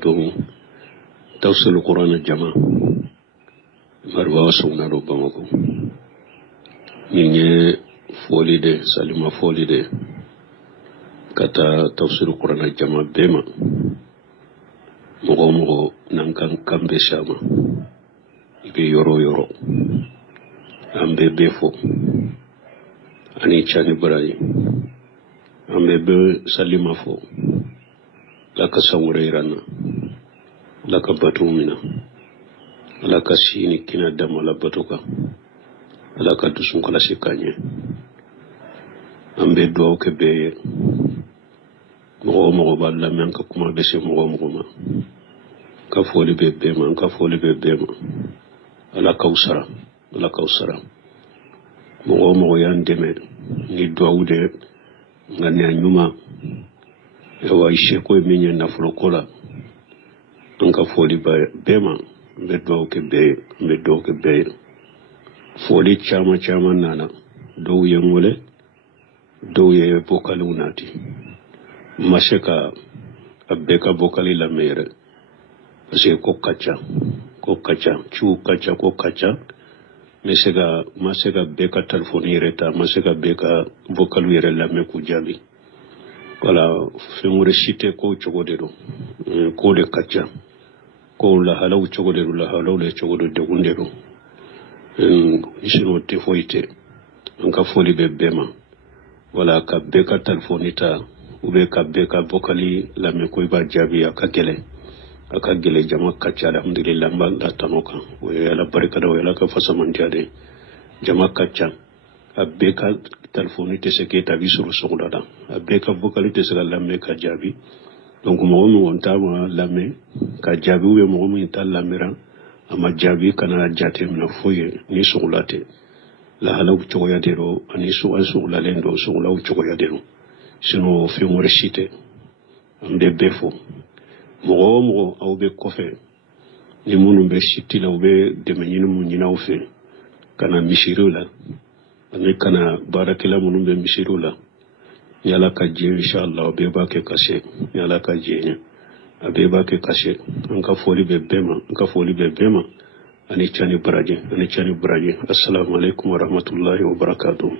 to tafsir Quran jama marwa sunna do bamako ninye foli de salima foli de kata tafsir Quran jama bema mogo nankan kambe shama ibe yoro ambe befo ani chani barayi ambe be salima fo laka sawure irana laka batumina laka sini kina damala batuka laka dusun kala sikanye ambe duwaw ke beye mogo balla men ka kuma bese mogo ma ka foli be bema ka foli be bema ala kausara mogo yan deme ni duwaw de ngane anyuma ewa ishe ko minye na fulokola anka foli bema mbedo ke be foli chama nana do yengole do ye bokali unati masheka abeka bokali la mere parce ko kacha masega beka telefoni reta masega beka vokalu yere la me kujabi wala fengure shite ko chogodero ko de kacha ko la halaw chogodero la halaw le chogodo de gundero isino te foite anka foli be bema wala ka beka telefonita ube ka beka vokali la me ko ba jabi aka gele jama kacha alhamdulillah mbanda tanoka we ala barika da wala ka fasamantiade jama kacha abeka telefoni te seke ta bisuru sogdada abeka vokali te sega lamme ka jabi donc mo on tama lamme ka jabi we mo mun ta lamira ama jabi kana jate mina foye ni soglate la halaw choya dero ani so an soglalen do soglaw choya dero sino fi mo rechite amde befo mogo aw be kofe ni munu be shiti la be de meninu munyina fe kana mishirula ani kana barakila munu be mishirula yala ka je inshallah be ba ke kashe yala ka je abe ba ke kashe anka foli be bema ani chani braje assalamu alaikum wa rahmatullahi wa barakatuh